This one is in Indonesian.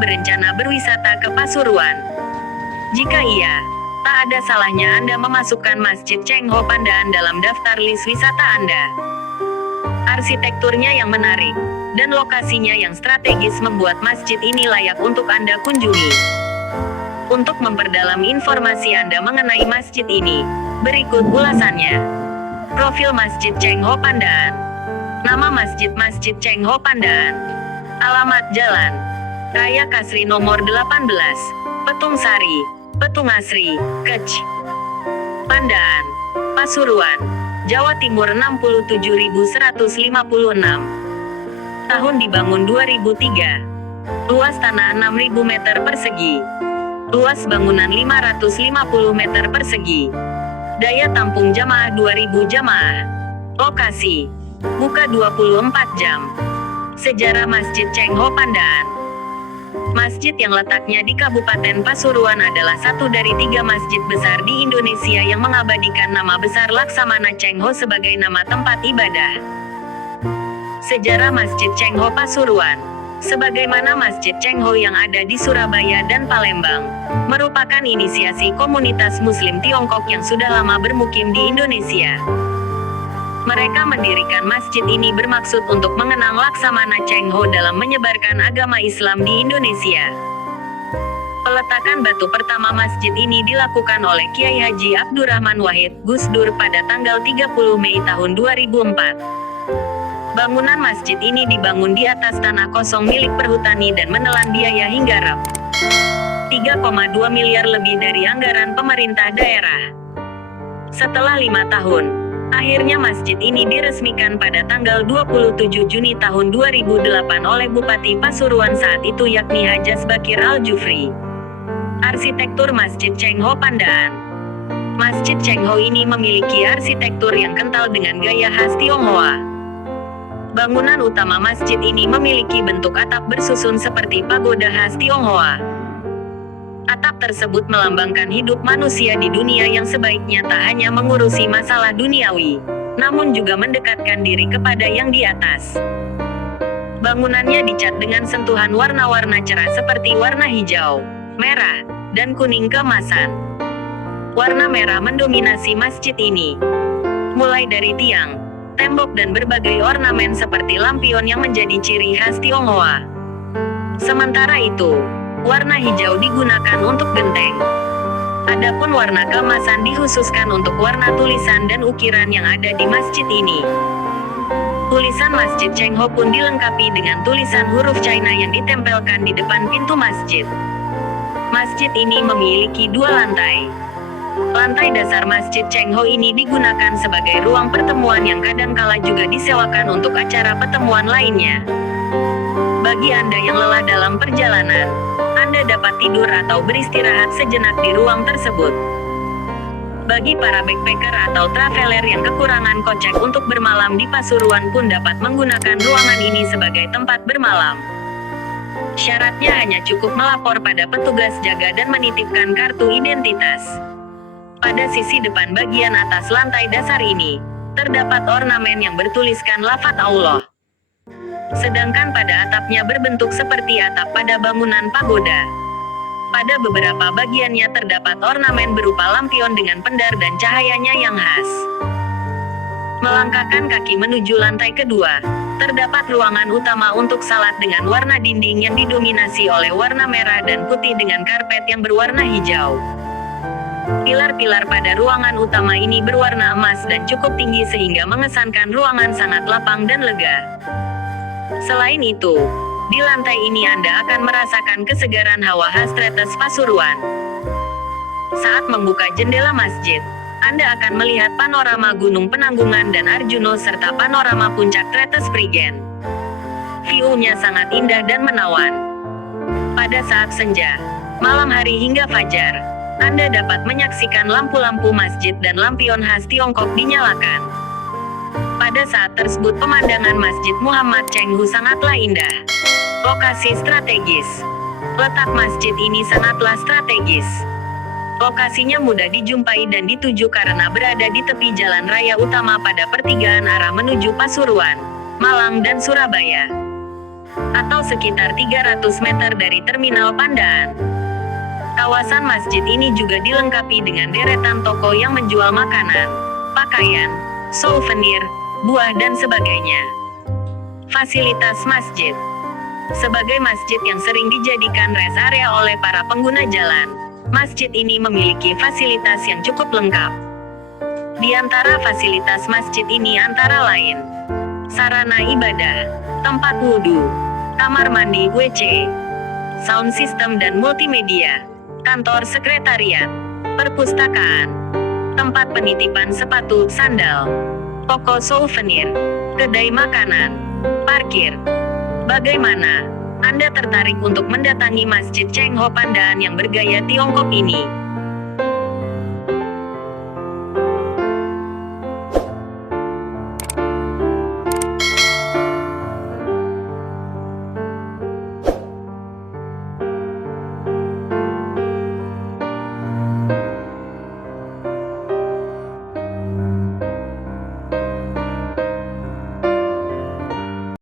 berencana berwisata ke Pasuruan? Jika iya, tak ada salahnya Anda memasukkan Masjid Cheng Ho Pandaan dalam daftar list wisata Anda. Arsitekturnya yang menarik dan lokasinya yang strategis membuat masjid ini layak untuk Anda kunjungi. Untuk memperdalam informasi Anda mengenai masjid ini, berikut ulasannya. Profil Masjid Cheng Ho Pandaan. Nama masjid Masjid Cheng Ho Pandaan. Alamat Jalan Raya Kasri nomor 18, Petung Sari, Petung Asri, Kec. Pandaan, Pasuruan, Jawa Timur 67.156. Tahun dibangun 2003. Luas tanah 6.000 meter persegi. Luas bangunan 550 meter persegi. Daya tampung jamaah 2.000 jamaah. Lokasi, buka 24 jam. Sejarah Masjid Cheng Ho Pandaan. Masjid yang letaknya di Kabupaten Pasuruan adalah satu dari 3 masjid besar di Indonesia yang mengabadikan nama besar Laksamana Cheng Ho sebagai nama tempat ibadah. Sejarah Masjid Cheng Ho Pasuruan. Sebagaimana Masjid Cheng Ho yang ada di Surabaya dan Palembang, merupakan inisiasi komunitas Muslim Tiongkok yang sudah lama bermukim di Indonesia. Mereka mendirikan masjid ini bermaksud untuk mengenang Laksamana Cheng Ho dalam menyebarkan agama Islam di Indonesia. Peletakan batu pertama masjid ini dilakukan oleh Kiai Haji Abdurrahman Wahid Gus Dur pada tanggal 30 Mei tahun 2004. Bangunan masjid ini dibangun di atas tanah kosong milik perhutani dan menelan biaya hingga Rp. 3,2 miliar lebih dari anggaran pemerintah daerah. Setelah 5 tahun, akhirnya masjid ini diresmikan pada tanggal 27 Juni tahun 2008 oleh Bupati Pasuruan saat itu yakni Hajas Bakir Al-Jufri. Arsitektur Masjid Cheng Ho Pandaan. Masjid Cheng Ho ini memiliki arsitektur yang kental dengan gaya khas Tionghoa. Bangunan utama masjid ini memiliki bentuk atap bersusun seperti pagoda khas Tionghoa. Atap tersebut melambangkan hidup manusia di dunia yang sebaiknya tak hanya mengurusi masalah duniawi, namun juga mendekatkan diri kepada yang di atas. Bangunannya dicat dengan sentuhan warna-warna cerah seperti warna hijau, merah, dan kuning keemasan. Warna merah mendominasi masjid ini. Mulai dari tiang, tembok dan berbagai ornamen seperti lampion yang menjadi ciri khas Tionghoa. Sementara itu, warna hijau digunakan untuk genteng. Adapun warna keemasan dikhususkan untuk warna tulisan dan ukiran yang ada di masjid ini. Tulisan Masjid Cheng Ho pun dilengkapi dengan tulisan huruf China yang ditempelkan di depan pintu masjid. Masjid ini memiliki 2 lantai. Lantai dasar Masjid Cheng Ho ini digunakan sebagai ruang pertemuan yang kadangkala juga disewakan untuk acara pertemuan lainnya. Bagi Anda yang lelah dalam perjalanan, Anda dapat tidur atau beristirahat sejenak di ruang tersebut. Bagi para backpacker atau traveler yang kekurangan kocek untuk bermalam di Pasuruan pun dapat menggunakan ruangan ini sebagai tempat bermalam. Syaratnya hanya cukup melapor pada petugas jaga dan menitipkan kartu identitas. Pada sisi depan bagian atas lantai dasar ini, terdapat ornamen yang bertuliskan lafaz Allah. Sedangkan pada atapnya berbentuk seperti atap pada bangunan pagoda. Pada beberapa bagiannya terdapat ornamen berupa lampion dengan pendar dan cahayanya yang khas. Melangkahkan kaki menuju lantai kedua, terdapat ruangan utama untuk salat dengan warna dinding yang didominasi oleh warna merah dan putih dengan karpet yang berwarna hijau. Pilar-pilar pada ruangan utama ini berwarna emas dan cukup tinggi sehingga mengesankan ruangan sangat lapang dan lega. Selain itu, di lantai ini Anda akan merasakan kesegaran hawa khas Tretes Pasuruan. Saat membuka jendela masjid, Anda akan melihat panorama Gunung Penanggungan dan Arjuno serta panorama puncak Tretes Prigen. View-nya sangat indah dan menawan. Pada saat senja, malam hari hingga fajar, Anda dapat menyaksikan lampu-lampu masjid dan lampion khas Tiongkok dinyalakan. Pada saat tersebut pemandangan Masjid Muhammad Cheng Ho sangatlah indah. Lokasi strategis. Letak masjid ini sangatlah strategis. Lokasinya mudah dijumpai dan dituju karena berada di tepi jalan raya utama pada pertigaan arah menuju Pasuruan, Malang dan Surabaya. atau sekitar 300 meter dari Terminal Pandaan. Kawasan masjid ini juga dilengkapi dengan deretan toko yang menjual makanan, pakaian, souvenir, buah dan sebagainya. Fasilitas masjid. Sebagai masjid yang sering dijadikan rest area oleh para pengguna jalan, masjid ini memiliki fasilitas yang cukup lengkap. Di antara fasilitas masjid ini antara lain sarana ibadah, tempat wudhu, kamar mandi WC, sound system dan multimedia, kantor sekretariat, perpustakaan, tempat penitipan sepatu sandal, toko souvenir, kedai makanan, parkir. Bagaimana? Anda tertarik untuk mendatangi Masjid Cheng Ho Pandaan yang bergaya Tiongkok ini?